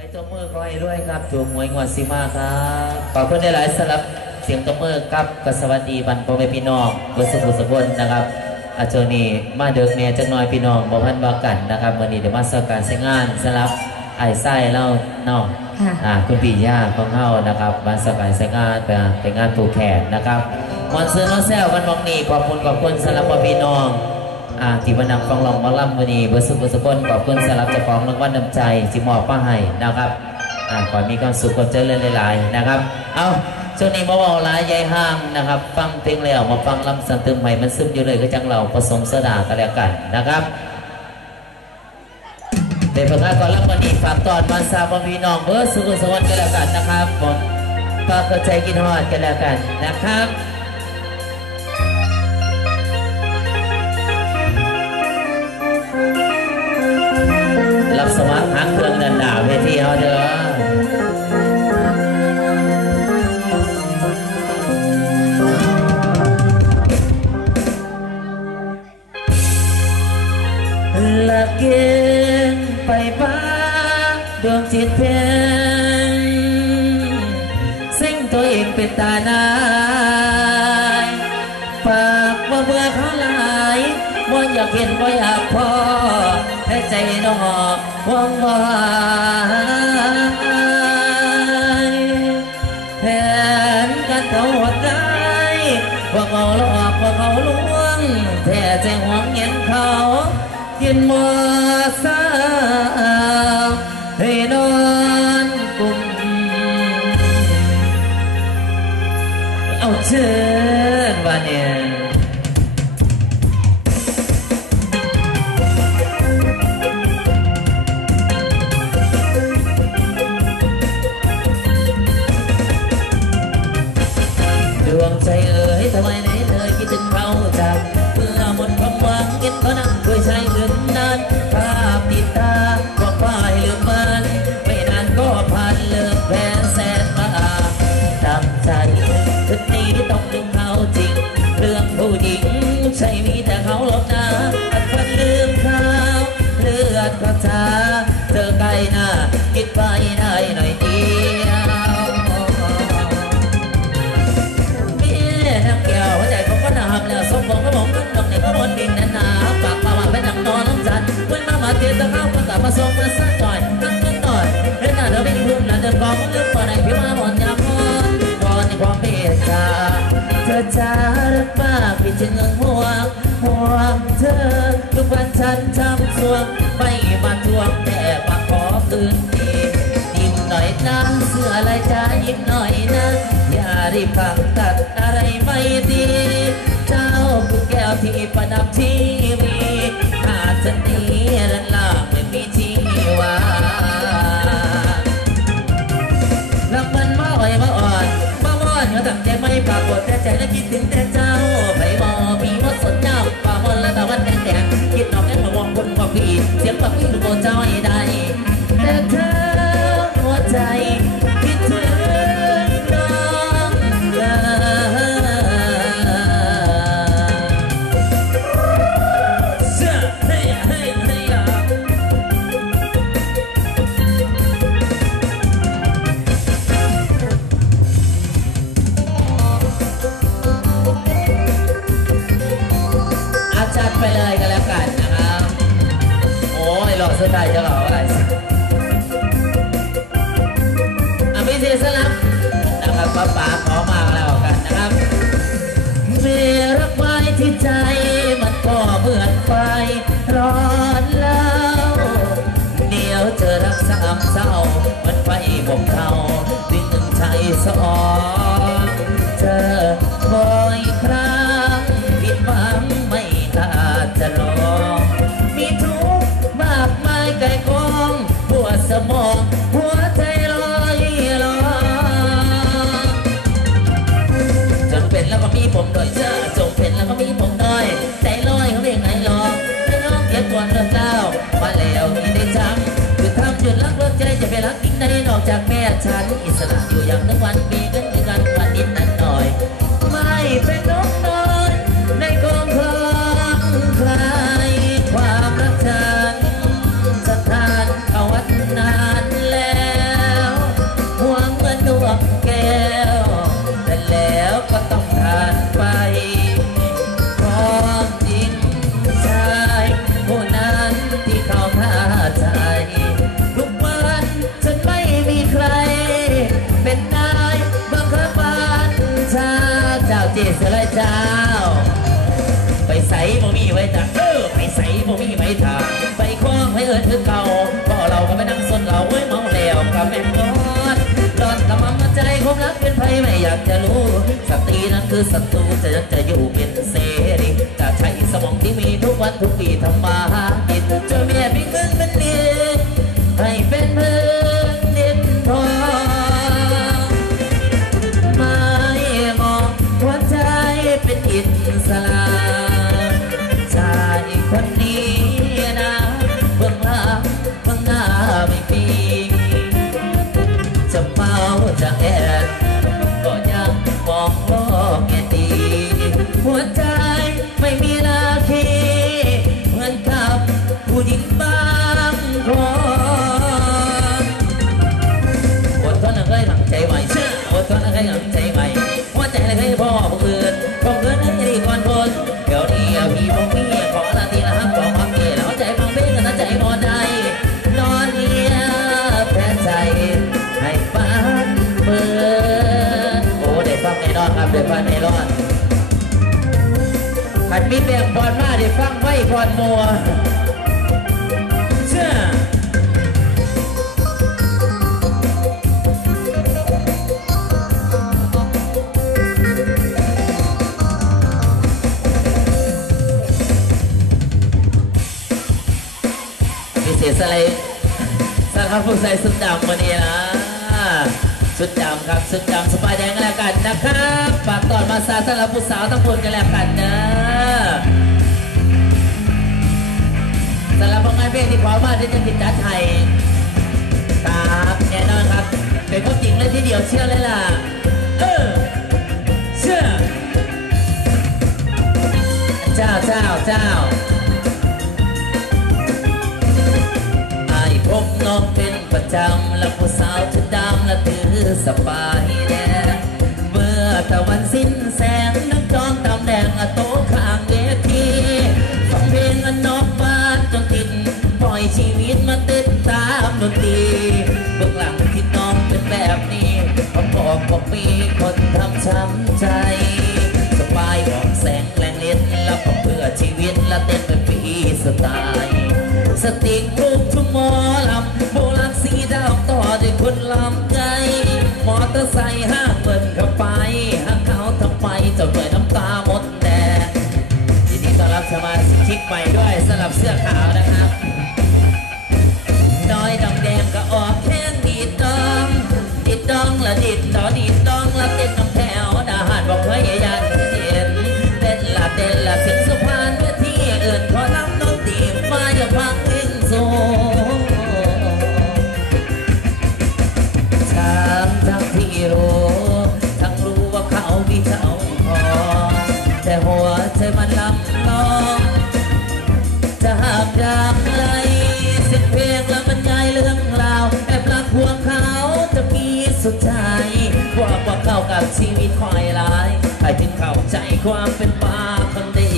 ไปตัวมือคอยด้วยครับถูกมวยงวดสิมาครับขอบคุณได้หลายสำหรับเสียงตัวมือครับก็สวัสดีบรรพแม่พี่น้องเบอร์สุขุสกุลนะครับอาโจนี่มาเดิกเมียจังน้อยพี่น้องบอกพันบอกกันนะครับวันนี้เดี๋ยวมาสการใช้งานสำหรับไอ้ไส้เล่าน้องค่ะ อ่าคุณปีย่าของเฮานะครับมาสการใช้งานไปไปงานปูแขนนะครับมอนซื้อมาแซวกันมองนี่ขอบคุณขอบคุณสำหรับพ่อพี่น้อง อ่าที่วันนำฟังลองมาล่ำวันนี้เบอร์สุขเบอร์สุขคนขอบคุณสำหรับเจ้าของรางวัลน้ำใจที่มอบมาให้นะครับอ่าขอมีความสุขความเจริญหลายๆนะครับ เอาช่วงนี้มาบอกลายยายห้างนะครับ ฟังเพลงแล้วมาฟังลำสันตึงใหม่มันซึมอยู่เลยก็จังเราผสมโซดากันแล้วกันนะครับเดี๋ยวพนักก่อนรับวันนี้ฝากตอนมาซาบอพี่น้องเบอร์สุขสวัสดิ์กันแล้วกันนะครับผมฝากเข้าใจกินฮอดกันแล้วกันนะครับ จิตเพียงสิ่งตัวเองเป็นตานายฝากว่าเบื่อเขาหลายว่อยากเห็นว่าอยากพอให้ใจนอกว่งวายแผนกันเขาหดได้ว่าเขาหลอกว่าเขาลวงแท้ใจหวงเห็นเขากินมัวสา ญว่ เข้าก็กลับมาส่งมาสักหน่อยนั่งนิดหน่อยเห็นหน้าเธอเป็นภูมิหน้าเดินกองก็ลืมปอในผิวมาหมดยามอนวอนในความเมตตาเธอจะรักมากพี่จึงห่วงห่วงเธอทุกวันฉันจำสวงไม่มาทวงแต่มาขอคืนดียิ้มหน่อยนะเสื้อลายจ้ายิ้มหน่อยนะอย่ารีบฟังตัดอะไรไม่ดีเจ้าคือแก้วที่ประดับทีวีขาดจะหากฏ สองเจอบ่อยครั้งผิดหวังไม่อาจจะรอมีทุกข์มากมายไก่กองปวดสมองหัวใจลอยลอยจนเป็นแล้วก็มีผมโดยเชื่อจงเป็นแล้วก็มีผมน้อยใจลอยเขาเรียกไงหรอกไม่น้องเก็บก่อนเรื่องเล่ามาแล้วนี่ได้จำคือทำจนรักรถใจจะไปรักยิ่งใดนอกจากแม่ฉัน อิสระากจะรู้สตรีนั้นคือศัตรูจะจะอยู่เป็นเสรีจะใช้สมองที่มีทุกวันทุกปีทำมาหากินจอเมียพี่เงินเป็นเมียให้เป็นเพื่อนเด่นทองไม่มองหัวใจเป็นอิสระชายคนนี้นะเบื้องหลังเบื้องหน้าไม่มีจะเมาจะแอบ องโลกแง่ดีหัวใจ ขันมีแบงบอลมาเด็กฟังไว้ก่อนมัวเชื่อพิเศษอะไรสักครับผู้ใส่สุดดำวันนี้นะสุดดำครับสุดดำสบายแดงกันแล้วกันนะครับ ฝากตอนมาซาสำหรับผู้สาวทั้งคนกันแล้วกันนะ สำหรับผลงานเพลงที่ขอมมาที่จะติดจัดไทยครับแน่นอนครับ เป็นข้อจริงเลยที่เดียวเชื่อเลยล่ะ เออ เชื่อ เจ้าเจ้าเจ้าไอ้พบน้องเป็นประจำ และผู้สาวชุดดำและถือสบาย พื่อชีวิตและเต้นเป็นปีสไตล์สติกรูปทุ่มอลำโบราณสีดาวต่อด้วยคนลำใจมอเตอร์ไซค์ห้าเงินเข้าไปหาเขาทำไมจ้าด้วยน้ำตาหมดแดงยินดีต้อนรับสมาชิกใหม่ด้วยสลับเสื้อขาวนะครับ น้อยดำแดงก็ออกแข้งดีดดองดีดดองละดีดดอด ชีวิตคอยลายให้ถึงเข้าใจความเป็นป้าคนดี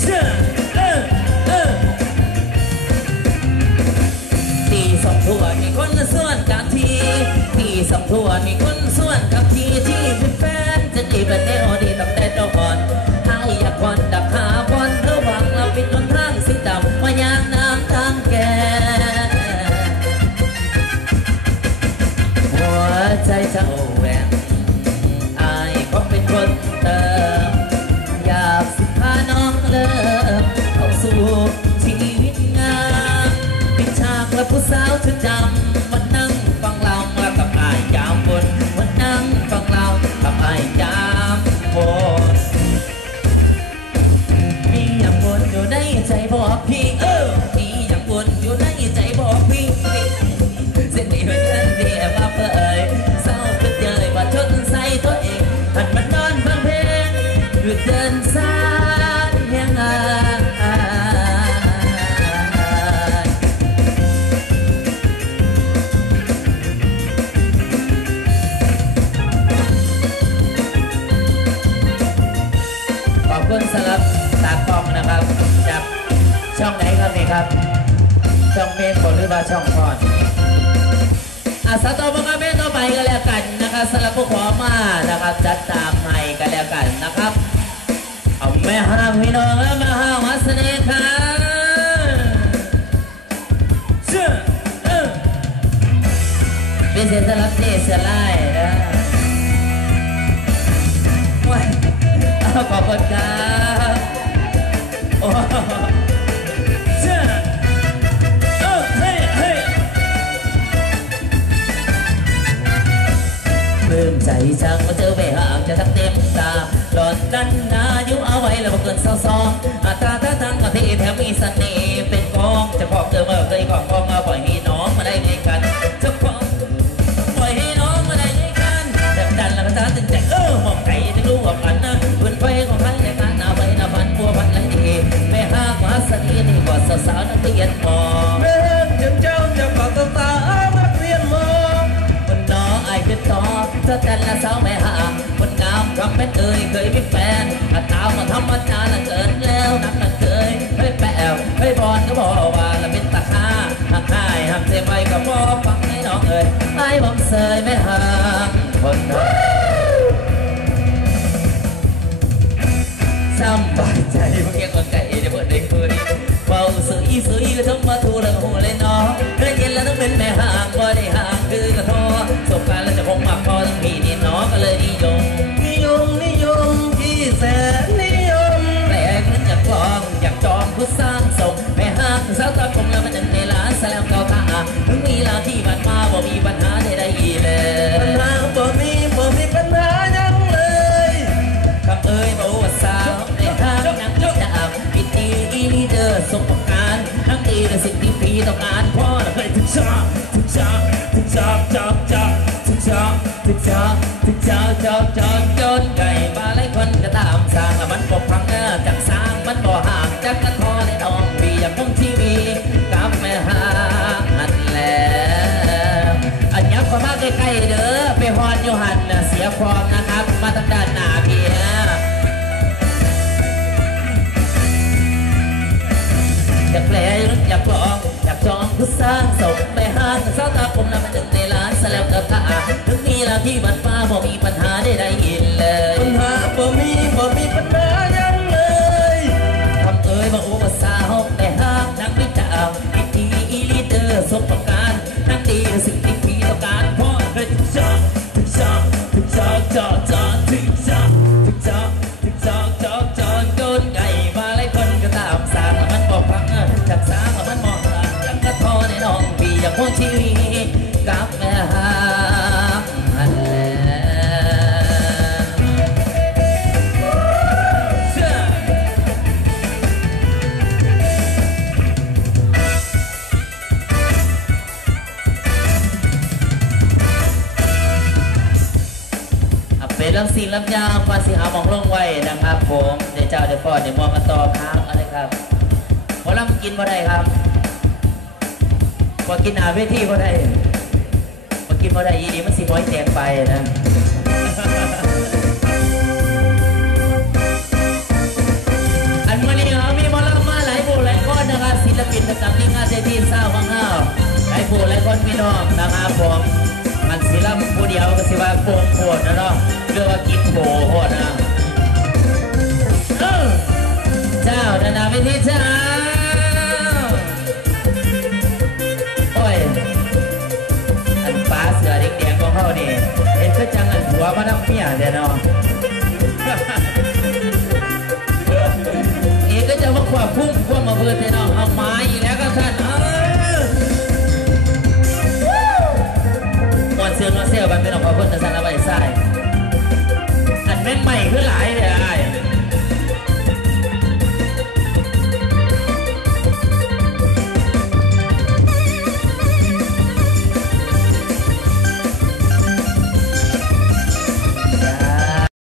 เชื่อเออเออตีสองทั่วมีคนส่วนกับทีตีสองทั่วมีคนส่วนกับทีที่เป็นแฟนจะดีเป็นแนวดีตั้งแต่ตอนให้อยากคนดับหาบอลระวังเราปิดหนทางสีดำมายางน้ำทางแก่หัวใจเจ้าแหวง ช่องเมนบหรือว่าช่องพอดอาสาต่อบังคับเมนต่อไปก็แล้วกันนะครับสำหรับผู้ขอมานะครับจัดตามให้ก็แล้วกันนะครับเอาแม่ห้างพี่น้องและแม่ห้างวัสเนครับเชื่อเออพิเศษสำหรับเจเสือไล่นะว้ายขอบคุณครับ จจังมาเจอแม่ห่างจะทักเต็มตาหลอนดันนาอยู่เอาไว้แล้วบ่เกินเศร้าซองอัตราท่าทางกะทิแถมมีเสน่ห์เป็นกองจะพอกเจอเมื่อเคยกองกองมาปล่อยให้น้องม เธอแต่ละสาวไม่ห่างคนงามคำเป็นเอ่ยเคยมีแฟนอาตามมาธรรมดาละเกินแล้วนักนักเคยเฮ้ยแปวเฮ้ยบอลก็บอกว่าละเป็นตาค่าหักหายหักเสียไปก็บอกฟังให้น้องเอ่ยไอ้บังเสยไม่ห่างคนน้องสบายใจเมื่อกี้ก็ไก่เดี๋ยวเปิดได้คุยเบาสุยสุยก็ชมมาทูแล้ว จอมผู้สร้างส่งไปหาสาวตาคงแล้วมันจะในล้านแสลมเก่าตาถึงมีลาที่บัดมาบ่มีปัญหา ใกล้ๆเด้อไปฮอนอยู่หันน่ะเสียฟองนะครับ มาทางด้านหน้าพี่ฮะอยากแปลอยากลองอยากจองผู้สร้างส่งไปหาสาวตาคมนำมาถึงในร้านแสลมกระทาถึงมีลาที่บัดฟ้าบ่มีปัญหาใดๆอีกเลยปัญหาบ่มีบ่มีปัญหายังเลยคำเอ่ยมาโอ้มาสาวแต่ห้ามนักวิจารณ์ ลำซีลำยาวมาสิหามองลงไว้นะครับ ผมเดี๋ยวเจ้าเดี๋ยวฟอดเดี๋ยวมองกันต่อครับอะไรครับพอลำกินบ่ได้ครับพอกินหาเวทีบ่ได้พอกินบ่ได้อีดีมันสิม้อยแตกไปนะอันวันนี้เรามีมอลำมาหลายผู้หลายคนนะครับศิลปินประจำที่งานเจดีย์เศร้าของเราหลายผู้หลายคนพี่น้องนะครับผมมันศิลปผู้เดียวก็สิว่าโป่งโคตรนะเนาะากินโผโคตรนะเออเจ้านานาวิธีเจ้าโอ้ยอันฟ้าเสือแดงๆของเขานี่เห็นก็จังอันหัวมาทั้งเมียเดี๋ยวเนาะเอกก็จะมาควบคุมควบมาเพื่อนให้น้องเอาไม้อีกแล้วก็ท่านเออมวนเสือนวนเซลกันเป็นของพ่อเพื่นแต่สันละใบไส้อันแม่นใหม่เพื่อหลายเลยไอ้